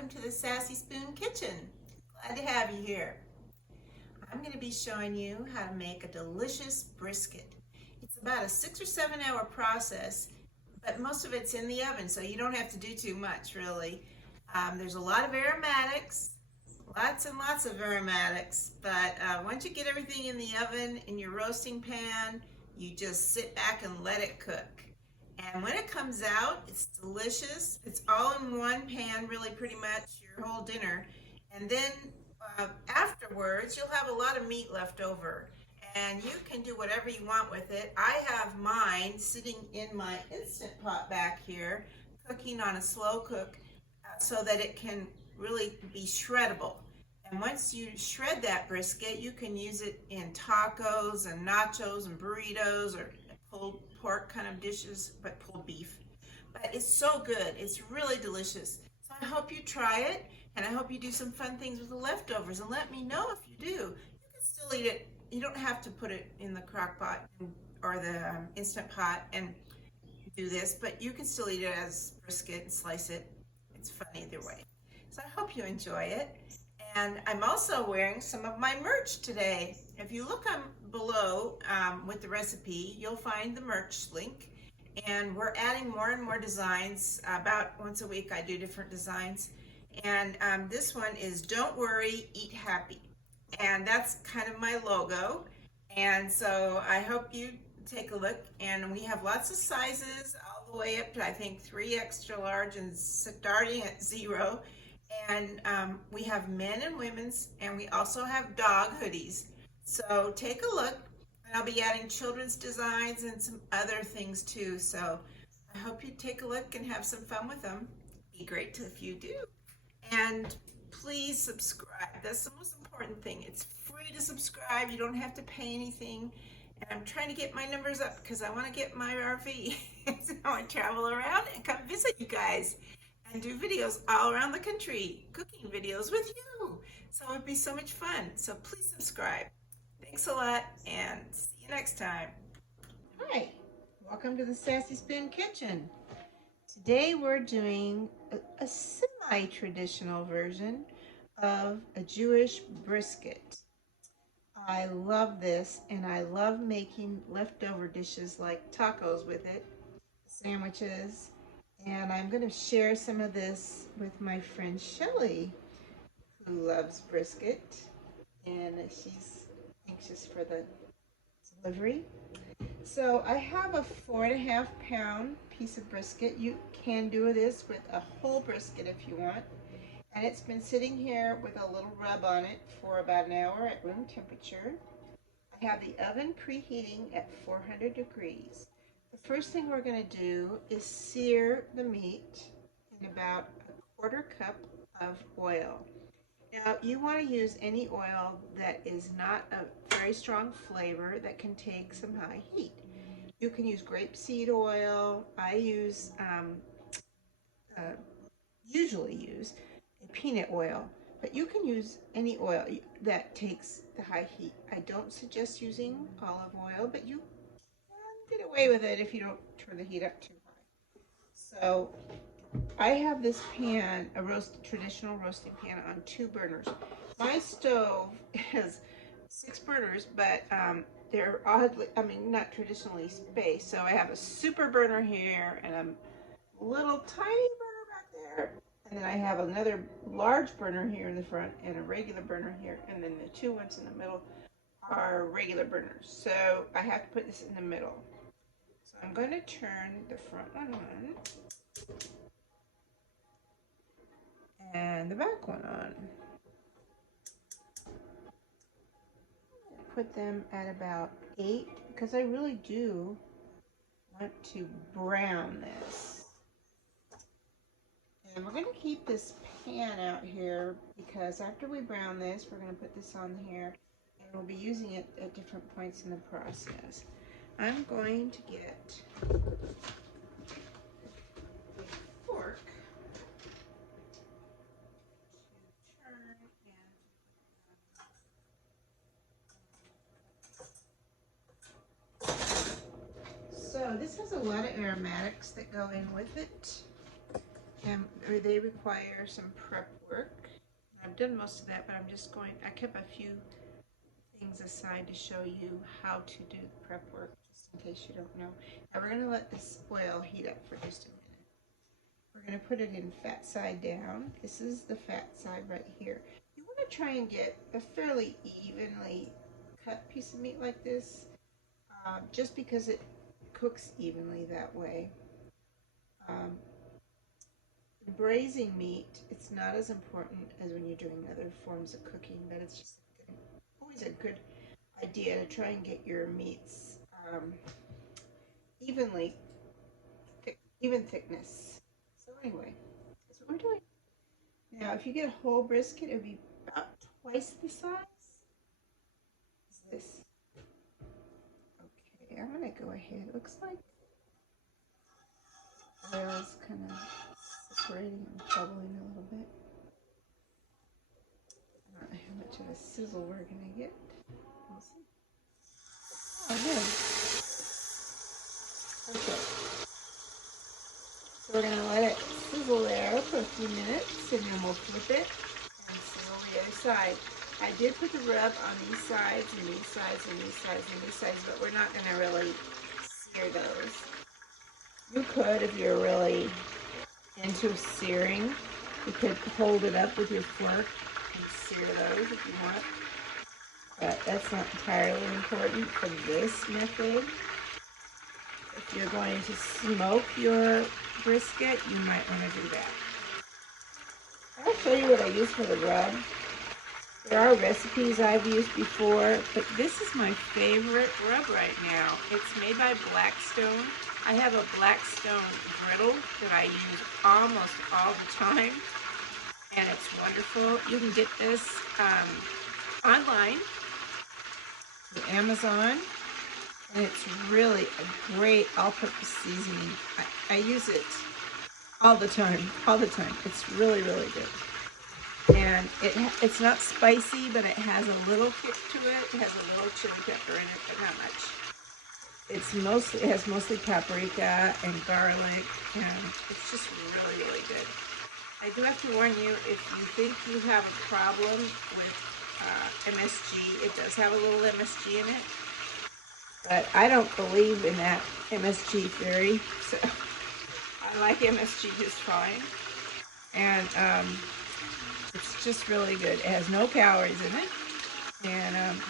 welcome to the Sassy Spoon Kitchen. Glad to have you here. I'm going to be showing you how to make a delicious brisket. It's about a 6 or 7 hour process, but most of it's in the oven, so you don't have to do too much really. There's a lot of aromatics, lots and lots of aromatics, but once you get everything in the oven, in your roasting pan, you just sit back and let it cook. And when it comes out, it's delicious. It's all in one pan, really pretty much your whole dinner. And then afterwards, you'll have a lot of meat left over. And you can do whatever you want with it. I have mine sitting in my Instant Pot back here, cooking on a slow cook so that it can really be shreddable. And once you shred that brisket, you can use it in tacos and nachos and burritos or pulled pork kind of dishes, but pulled beef. But it's so good. It's really delicious. So I hope you try it, and I hope you do some fun things with the leftovers, and let me know if you do. You can still eat it. You don't have to put it in the crock pot or the Instant Pot and do this, but you can still eat it as brisket and slice it. It's fun either way. So I hope you enjoy it. And I'm also wearing some of my merch today. If you look on below with the recipe, you'll find the merch link. And we're adding more and more designs. About once a week I do different designs. And this one is Don't Worry, Eat Happy. And that's kind of my logo. And so I hope you take a look. And we have lots of sizes all the way up to I think 3 extra large and starting at 0. And we have men and women's, and we also have dog hoodies. So take a look, and I'll be adding children's designs and some other things too. So I hope you take a look and have some fun with them. Be great if you do. And please subscribe. That's the most important thing. It's free to subscribe. You don't have to pay anything. And I'm trying to get my numbers up because I want to get my RV. So I want to travel around and come visit you guys and do videos all around the country, cooking videos with you. So it would be so much fun. So please subscribe. Thanks a lot, and see you next time. Hi, welcome to the Sassy Spoon Kitchen. Today we're doing a semi-traditional version of a Jewish brisket. I love this, and I love making leftover dishes like tacos with it, sandwiches. And I'm going to share some of this with my friend Shelly, who loves brisket, and she's anxious for the delivery. So I have a 4.5 pound piece of brisket. You can do this with a whole brisket if you want. And it's been sitting here with a little rub on it for about an hour at room temperature. I have the oven preheating at 400 degrees. The first thing we're going to do is sear the meat in about a 1/4 cup of oil. Now you want to use any oil that is not a very strong flavor that can take some high heat. You can use grapeseed oil. I usually use a peanut oil, but you can use any oil that takes the high heat. I don't suggest using olive oil, but you get away with it if you don't turn the heat up too high. So I have this pan, a traditional roasting pan on 2 burners. My stove has 6 burners, but they're oddly, not traditionally spaced. So I have a super burner here and a little tiny burner back there. And then I have another large burner here in the front and a regular burner here. And then the 2 ones in the middle are regular burners. So I have to put this in the middle. So I'm going to turn the front one on and the back one on. Put them at about 8 because I really do want to brown this. And we're going to keep this pan out here because after we brown this, we're going to put this on here and we'll be using it at different points in the process. I'm going to get a fork to turn and so this has a lot of aromatics that go in with it. and they require some prep work. I've done most of that, but I kept a few things aside to show you how to do the prep work, just in case you don't know. Now we're going to let this oil heat up for just a minute. We're going to put it in fat side down. This is the fat side right here. You want to try and get a fairly evenly cut piece of meat like this, just because it cooks evenly that way. Braising meat, it's not as important as when you're doing other forms of cooking, but it's just always a good idea to try and get your meats evenly, even thickness. So anyway, that's what we're doing. Now, if you get a whole brisket, it would be about twice the size as this. Okay, I'm going to go ahead. It looks like oil's kind of separating and bubbling a little bit. I don't know how much of a sizzle we're going to get. We'll see. Oh, good. Okay. So we're going to let it sizzle there for a few minutes, and then we'll flip it and sizzle the other side. I did put the rub on these sides and these sides and these sides and these sides, but we're not going to really sear those. You could, if you're really into searing, you could hold it up with your fork and sear those if you want. But that's not entirely important for this method. If you're going to smoke your brisket, you might want to do that. I'll show you what I use for the rub. There are recipes I've used before, but this is my favorite rub right now. It's made by Blackstone. I have a Blackstone griddle that I use almost all the time, and it's wonderful. You can get this online through Amazon, and it's really a great all-purpose seasoning. I use it all the time. It's really, really good. And it's not spicy, but it has a little kick to it. It has a little chili pepper in it, but not much. It has mostly paprika and garlic, and it's just really, really good. I do have to warn you, if you think you have a problem with MSG, it does have a little MSG in it, but I don't believe in that MSG theory, so I like MSG just fine. And it's just really good. It has no calories in it, and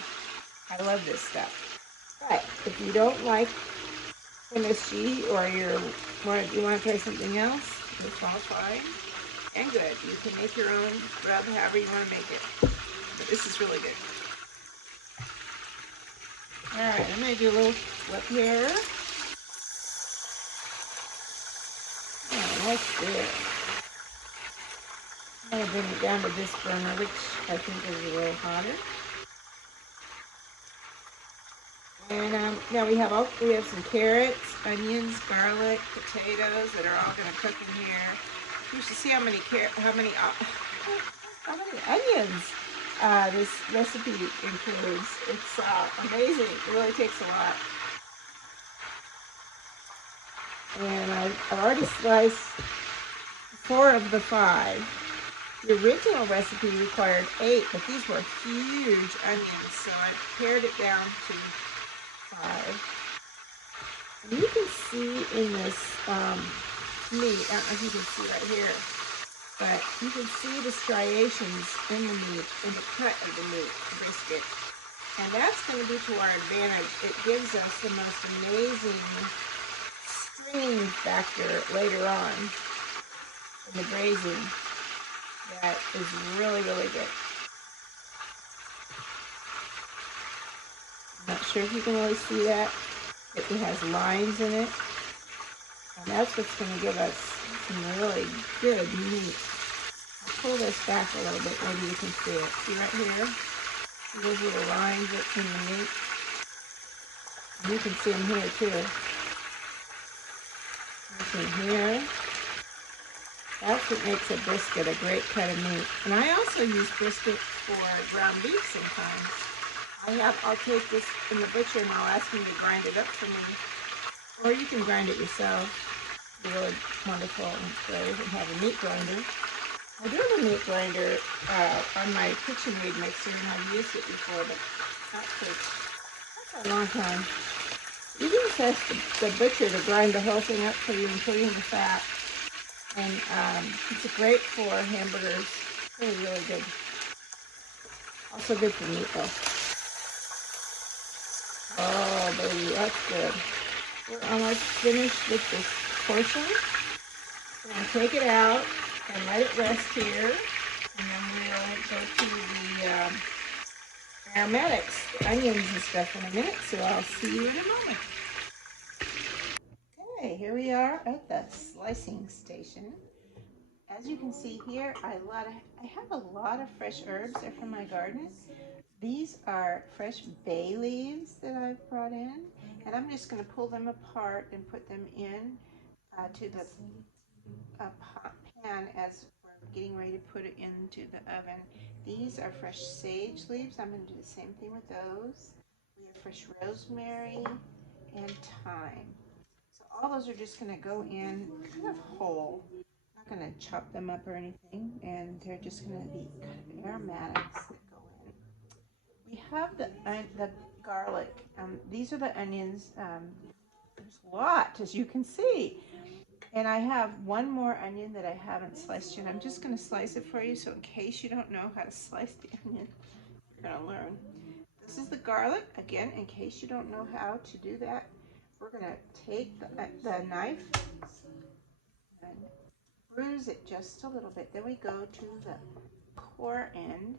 I love this stuff. But if you don't like MSG, or you want to try something else, it's all fine and good. You can make your own rub however you want to make it. But this is really good. Alright, I'm going to do a little flip here. Oh, that's good. I'm going to bring it down to this burner, which I think is a little hotter. And now we have some carrots, onions, garlic, potatoes that are all going to cook in here. You should see how many onions this recipe includes. It's amazing. It really takes a lot. And I've already sliced 4 of the 5. The original recipe required 8, but these were huge onions, so I pared it down to 5. And you can see in this meat, I don't know if you can see right here, but you can see the striations in the meat, in the cut of the meat, the brisket. And that's going to be to our advantage. It gives us the most amazing string factor later on in the braising. That is really, really good. I'm not sure if you can really see that. It has lines in it. And that's what's going to give us some really good meat. I'll pull this back a little bit, maybe you can see it. See right here? See those little lines in the meat? And you can see them here too. This in here. That's what makes a brisket a great cut of meat. And I also use brisket for ground beef sometimes. I'll take this from the butcher and I'll ask him to grind it up for me. Or you can grind it yourself. really wonderful and great, and have a meat grinder. I do have a meat grinder on my KitchenAid mixer, and I've used it before, but not for a long time. You can just ask the butcher to grind the whole thing up for you, including the fat. And it's great for hamburgers. Really, really good. Also good for meatloaf. Oh, baby, that's good. We're almost finished with this portion. We're going to take it out and let it rest here. And then we'll go to the aromatics, the onions and stuff in a minute. So I'll see you in a moment. Okay, here we are at the slicing station. As you can see here, I have a lot of fresh herbs. They're from my garden. These are fresh bay leaves that I've brought in, and I'm just going to pull them apart and put them in to the pan as we're getting ready to put it into the oven. These are fresh sage leaves. I'm going to do the same thing with those. We have fresh rosemary and thyme. So all those are just going to go in kind of whole. I'm not going to chop them up or anything, and they're just going to be kind of aromatics that go in. We have the garlic. These are the onions. There's a lot, as you can see. And I have one more onion that I haven't sliced yet. I'm just going to slice it for you, so in case you don't know how to slice the onion, you're going to learn. This is the garlic. Again, in case you don't know how to do that, we're going to take the knife and bruise it just a little bit. Then we go to the core end.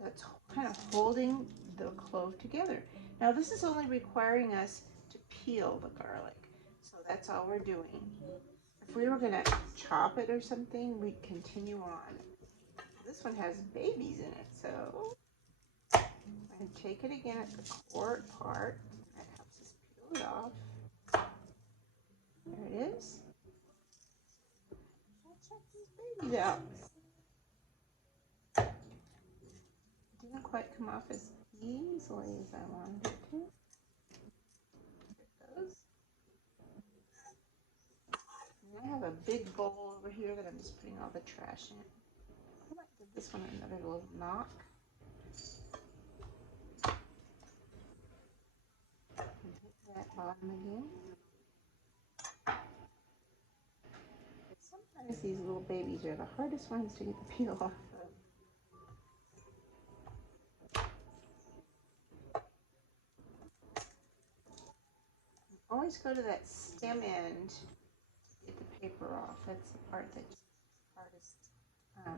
That's kind of holding the clove together. Now this is only requiring us to peel the garlic. So that's all we're doing. If we were going to chop it or something, we'd continue on. This one has babies in it, so I'm going to take it again at the core part. That helps us peel it off. There it is. I'll check these babies out. Didn't quite come off as easily as I wanted it to. Get those. And I have a big bowl over here that I'm just putting all the trash in. I might give this one another little knock. And hit that bottom again. But sometimes these little babies are the hardest ones to get the peel off of. Always go to that stem end to get the paper off. That's the part that's hardest to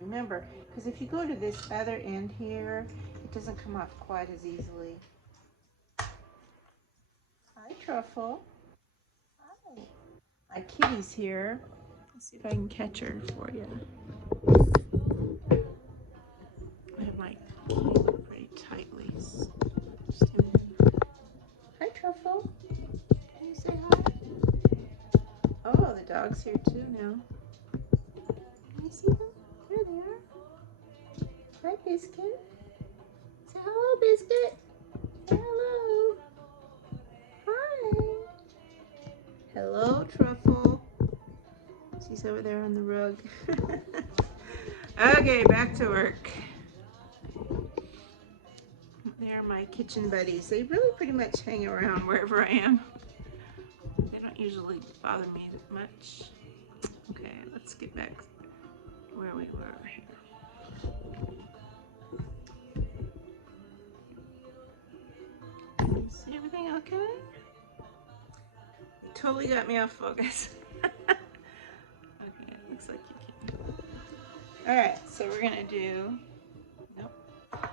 remember. Because if you go to this other end here, it doesn't come off quite as easily. Hi, Truffle. Hi. My kitty's here. Let's see if I can catch her for you. I have my key pretty tightly. Hi, Truffle. Can you say hi? Oh, the dog's here too now. Can you see them? There they are. Hi, Biscuit. Say hello, Biscuit. Say hello. Hi. Hello, Truffle. She's over there on the rug. Okay, back to work. They're my kitchen buddies. They really pretty much hang around wherever I am. They don't usually bother me that much. Okay, let's get back where we were here. See everything okay? You totally got me off focus. Okay, it looks like you can. Alright, so we're gonna do, nope. I'll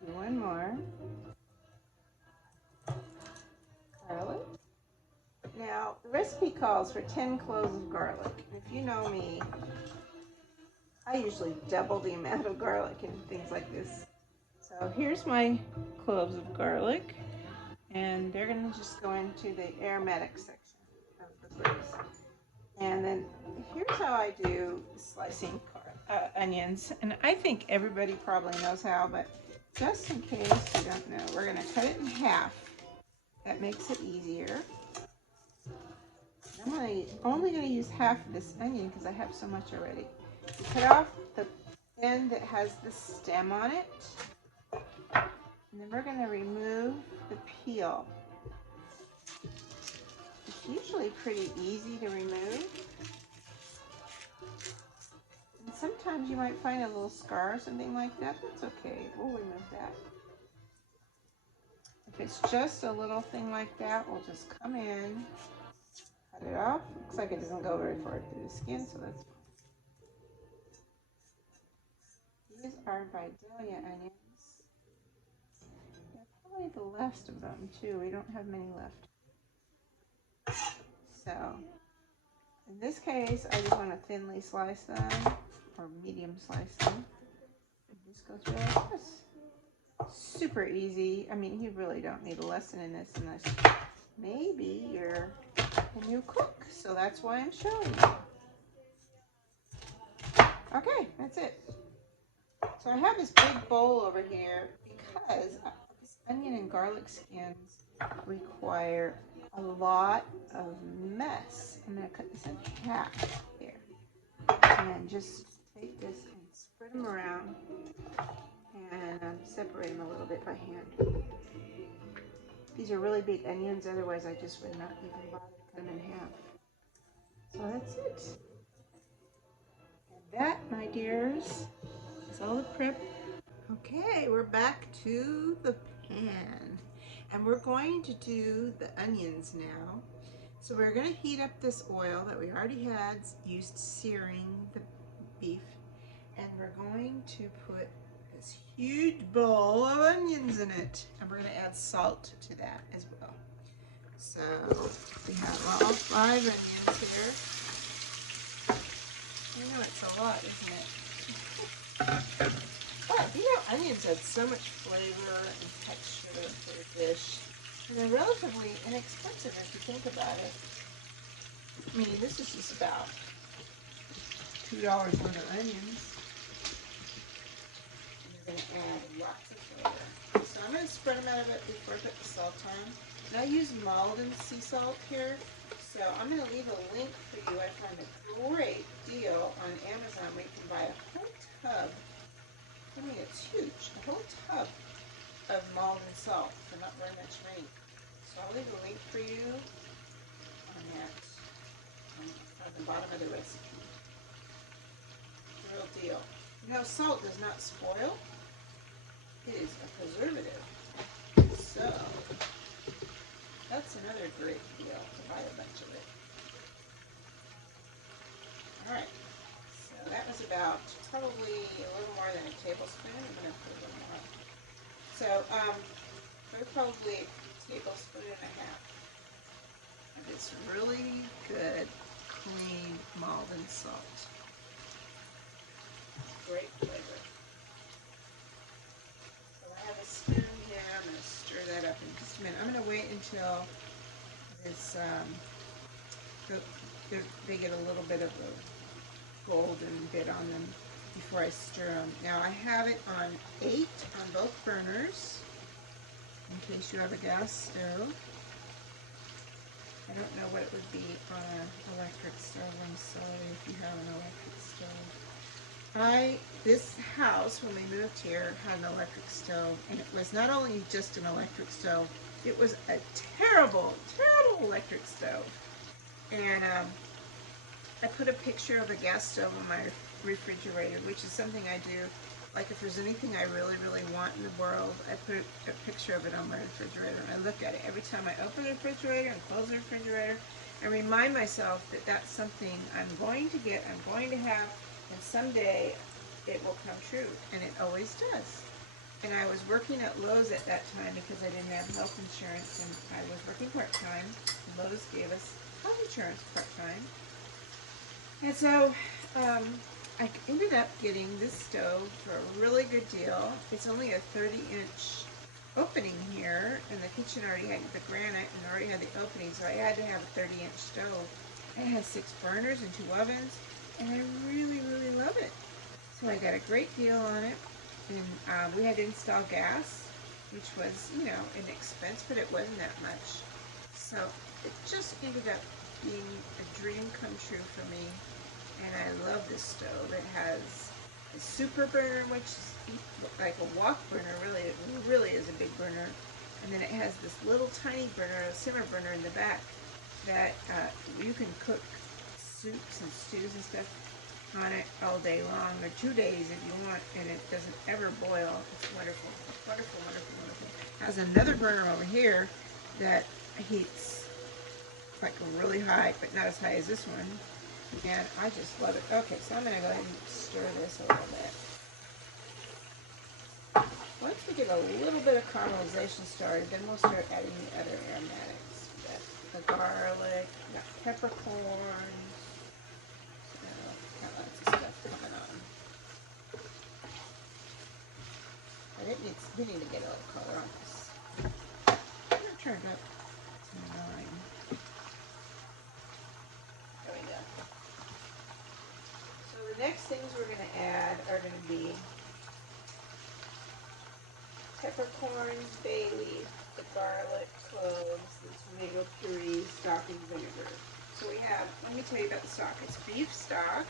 do one more. Garlic. Now, the recipe calls for 10 cloves of garlic. And if you know me, I usually double the amount of garlic in things like this. So here's my cloves of garlic, and they're going to just go into the aromatic section of the cloves. And then here's how I do slicing onions. And I think everybody probably knows how, but just in case you don't know, we're going to cut it in half. That makes it easier. only going to use half of this onion because I have so much already. Cut off the end that has the stem on it. And then we're going to remove the peel. It's usually pretty easy to remove. And sometimes you might find a little scar or something like that. That's okay. We'll remove that. If it's just a little thing like that, we'll just come in, cut it off. Looks like it doesn't go very far through the skin, so that's fine. These are Vidalia onions. They're probably the last of them too. We don't have many left. So, in this case, I just want to thinly slice them, or medium slice them. And just go through like this. Super easy. I mean, you really don't need a lesson in this unless maybe you're a new cook. So that's why I'm showing you. Okay, that's it. So I have this big bowl over here because this onion and garlic skins require a lot of mess. I'm going to cut this in half here. And just take this and spread them around and separate them a little bit by hand. These are really big onions, otherwise I just would not even bother to cut them in half. So that's it. And that, my dears, is all the prep. Okay, we're back to the pan. And we're going to do the onions now. So we're going to heat up this oil that we already had used searing the beef. And we're going to put this huge bowl of onions in it. And we're going to add salt to that as well. So we have all 5 onions here. I know it's a lot, isn't it? But you know, onions add so much flavor and texture to a dish. And they're relatively inexpensive if you think about it. I mean, this is just about $2 worth of onions. And you're going to add lots of flavor. So I'm going to spread them out a bit before I put the salt on. And I use Maldon sea salt here. So I'm going to leave a link for you. I found a great deal on Amazon where you can buy a whole tub. I mean, it's huge. A whole tub of Maldon salt for not very much money. So I'll leave a link for you on that on the bottom of the recipe. Real deal. You know, salt does not spoil. It is a preservative. So that's another great deal to buy a bunch of it. All right. So that was about probably a little more than a tablespoon. I'm going to put a little more. So probably a tablespoon and a half. And it's really good, clean Maldon salt. Great flavor. So I have a spoon here. I'm going to stir that up in just a minute. I'm going to wait until this, they get a little bit of a golden bit on them before I stir them. Now I have it on 8 on both burners in case you have a gas stove. I don't know what it would be on an electric stove. I'm sorry if you have an electric stove. This house, when we moved here, had an electric stove, and it was not only just an electric stove, it was a terrible, terrible electric stove. And I put a picture of a gas stove on my refrigerator, which is something I do. Like if there's anything I really, really want in the world, I put a picture of it on my refrigerator, and I look at it every time I open the refrigerator and close the refrigerator, and remind myself that that's something I'm going to get, I'm going to have, and someday it will come true, and it always does. And I was working at Lowe's at that time because I didn't have health insurance, and I was working part-time. Lowe's gave us health insurance part-time. And so I ended up getting this stove for a really good deal. It's only a 30-inch opening here, and the kitchen already had the granite and already had the opening, so I had to have a 30-inch stove. It has 6 burners and 2 ovens, and I really, really love it. So I got a great deal on it, and we had to install gas, which was, you know, an expense, but it wasn't that much. So it just ended up being a dream come true for me, and I love this stove. It has a super burner, which is like a wok burner, really. It really is a big burner. And then it has this little tiny burner, a simmer burner in the back that you can cook soups and stews and stuff on it all day long, or 2 days if you want, and it doesn't ever boil. It's wonderful, wonderful, wonderful, wonderful. It has another burner over here that heats like really high, but not as high as this one, and I just love it. Okay, so I'm going to go ahead and stir this a little bit. Once we get a little bit of caramelization started, then we'll start adding the other aromatics. We got the garlic, we got peppercorns, so got lots of stuff coming on. But we need to get a little color on this. I'm going to turn it up to 9. There we go. So the next things we're going to add are going to be peppercorns, bay leaf, the garlic, cloves, the tomato puree, stock, and vinegar. So we have, let me tell you about the stock. It's beef stock,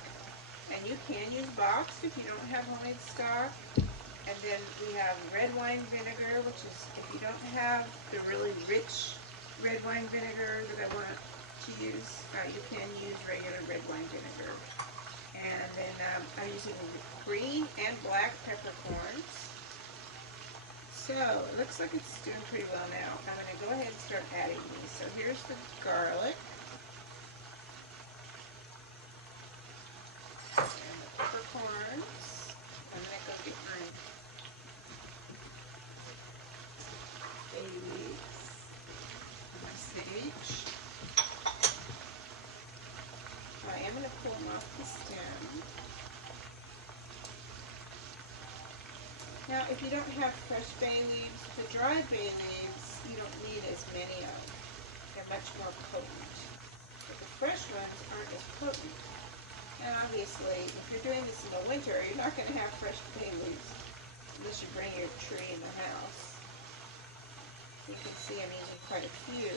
and you can use boxed if you don't have homemade stock. And then we have red wine vinegar, which is, if you don't have the really rich red wine vinegar that I want to use, you can use regular red wine vinegar. And then I'm using green and black peppercorns. So, it looks like it's doing pretty well now. I'm going to go ahead and start adding these. So here's the garlic. And the peppercorns. I'm going to go get my bay leaves. My sage. I am going to pull them off the stem. Now, if you don't have fresh bay leaves, the dry bay leaves, you don't need as many of. They're much more potent. But the fresh ones aren't as potent. And obviously, if you're doing this in the winter, you're not going to have fresh bay leaves unless you bring your tree in the house. You can see I'm using quite a few,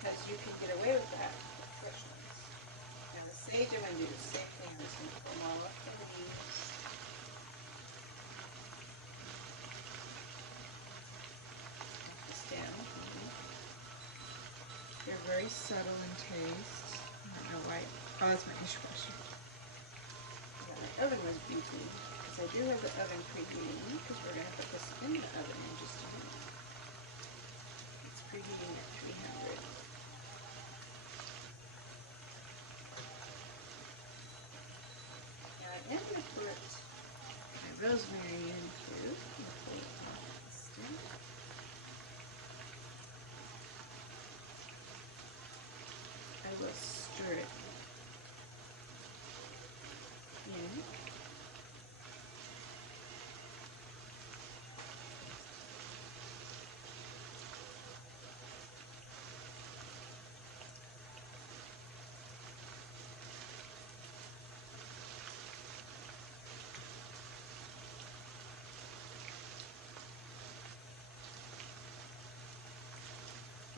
because you can get away with that with fresh ones. And the sage, I'm going to do the same thing. I'm just going to pull them all up the leaves. Put this down. They're very subtle in taste. I don't know why. Oh, that's my dishwasher. Yeah, my oven was beeping, because I do have the oven preheating, because we're going to put this in the oven in just a minute. It's preheating at 300. Now I'm going to put my rosemary in too. Pull it off the stem. I will stir it in.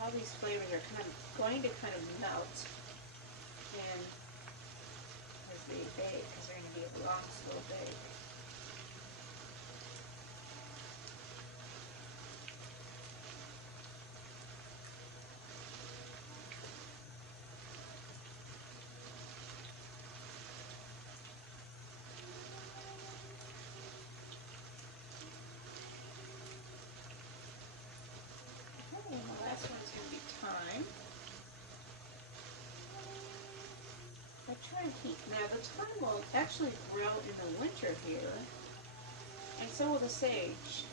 All these flavors are going to melt in as they bake, because they're going to be a long, slow bake. Okay, and the last one's going to be thyme. I try and keep, now the thyme will actually grow in the winter here, and so will the sage.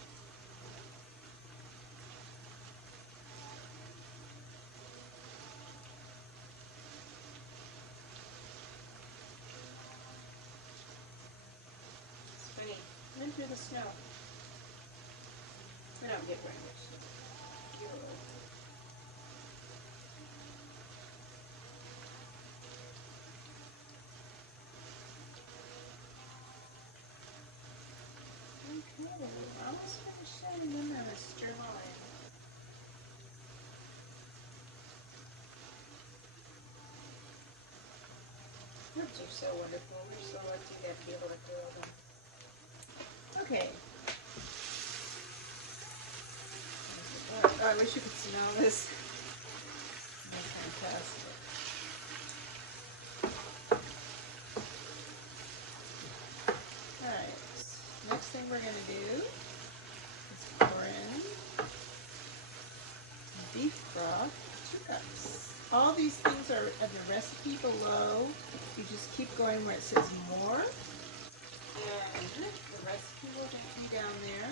It's funny, run through the snow. We don't get very much snow. Okay, we're almost finished, and then I'm going to stir all in. so wonderful. We're so lucky to be able to grow them. Okay. Oh, I wish you could smell this. That's fantastic. Alright, next thing we're going to do is pour in beef broth, 2 cups. All these things are in the recipe below. You just keep going where it says more, and the recipe will be down there.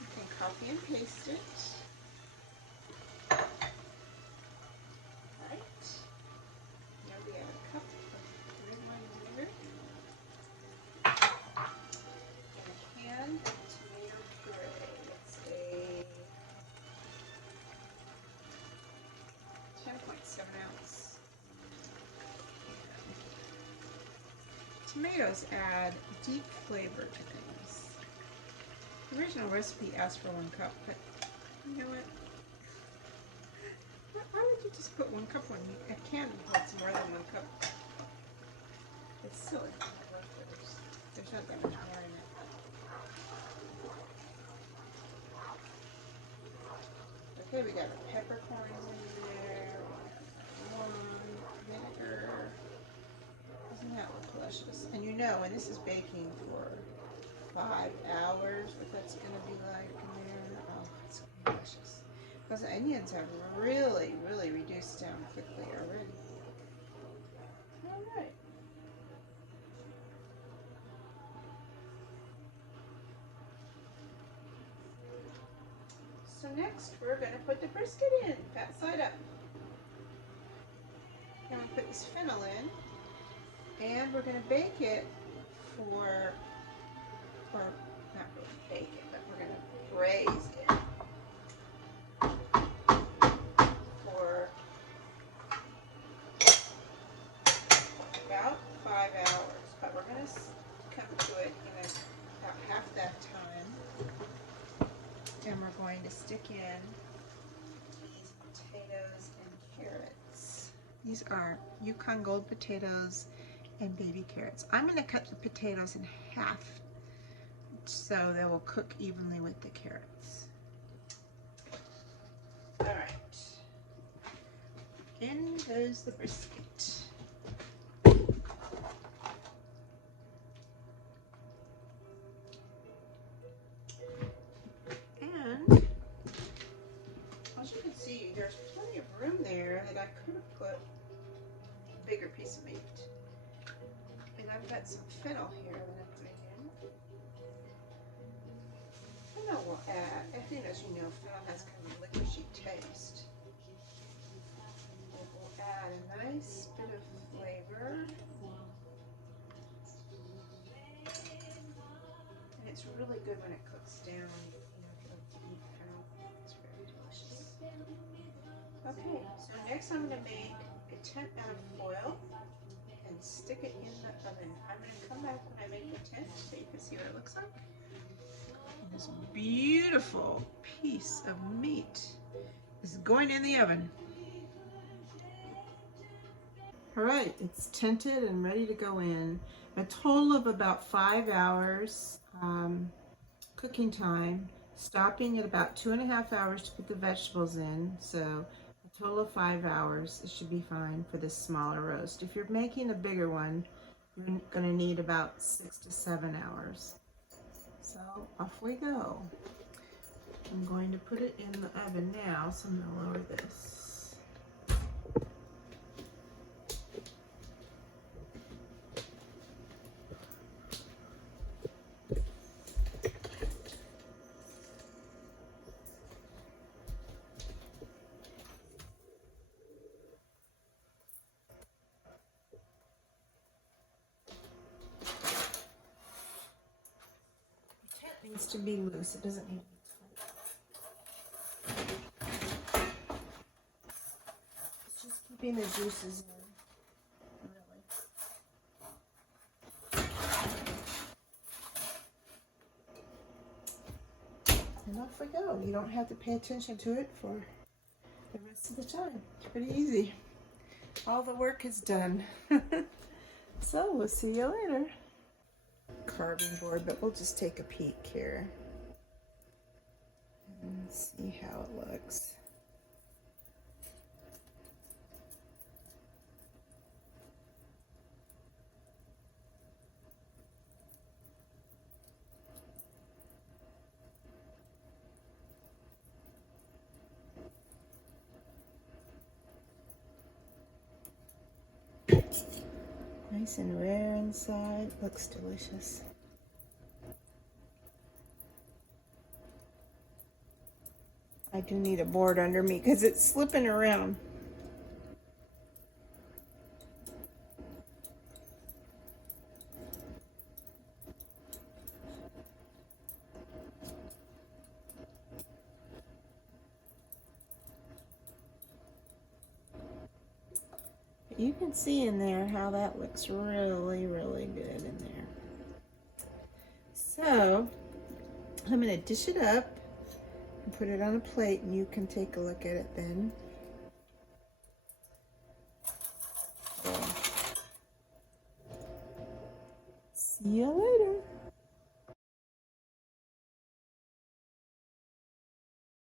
You can copy and paste it. Right. Now we add a cup of red wine vinegar and a can of tomato puree. It's a 10.7 ounce. Tomatoes add deep flavor to things. The original recipe asked for 1 cup, but you know what? Why would you just put 1 cup when a can holds more than 1 cup? It's silly. There's not that much more in it. Okay, we got the peppercorns in there. Vinegar. Doesn't that look delicious? And you know, when this is baking for 5 hours, what that's going to be like in there. Oh, it's going to be delicious. Those onions have really, really reduced down quickly already. All right. So next, we're going to put the brisket in, fat side up. And we'll put this fennel in, and we're going to bake it for, or not really bake it, but we're going to braise it for about 5 hours. But we're going to come to it in about half that time, and we're going to stick in these potatoes and carrots. These are Yukon Gold potatoes and baby carrots. I'm going to cut the potatoes in half so they will cook evenly with the carrots. All right, in goes the brisket. And as you can see, there's plenty of room there that I could have put a bigger piece of meat. And I've got some fennel here that I'm putting in. Fennel will add, I think as you know, fennel has kind of a licorice taste. It will add a nice bit of flavor. And it's really good when it cooks down. You know, if you like to eat fennel, it's very delicious. Okay, so next I'm going to make a tent out of foil and stick it in the oven. I'm going to come back when I make the tent so you can see what it looks like. And this beautiful piece of meat is going in the oven. All right, it's tented and ready to go in. A total of about 5 hours cooking time, stopping at about 2.5 hours to put the vegetables in. So a total of 5 hours. It should be fine for this smaller roast. If you're making a bigger one, you're going to need about 6 to 7 hours. So off we go. I'm going to put it in the oven now, so I'm going to lower this. It needs to be loose. It doesn't need to be tight. It's just keeping the juices in, really. And off we go. You don't have to pay attention to it for the rest of the time. It's pretty easy. All the work is done. So we'll see you later. Carving board, but we'll just take a peek here and see how it looks. Nice and rare inside, looks delicious. I do need a board under me because it's slipping around. You can see in there how that looks really, really good in there. So I'm going to dish it up and put it on a plate, and you can take a look at it then. So, see you later.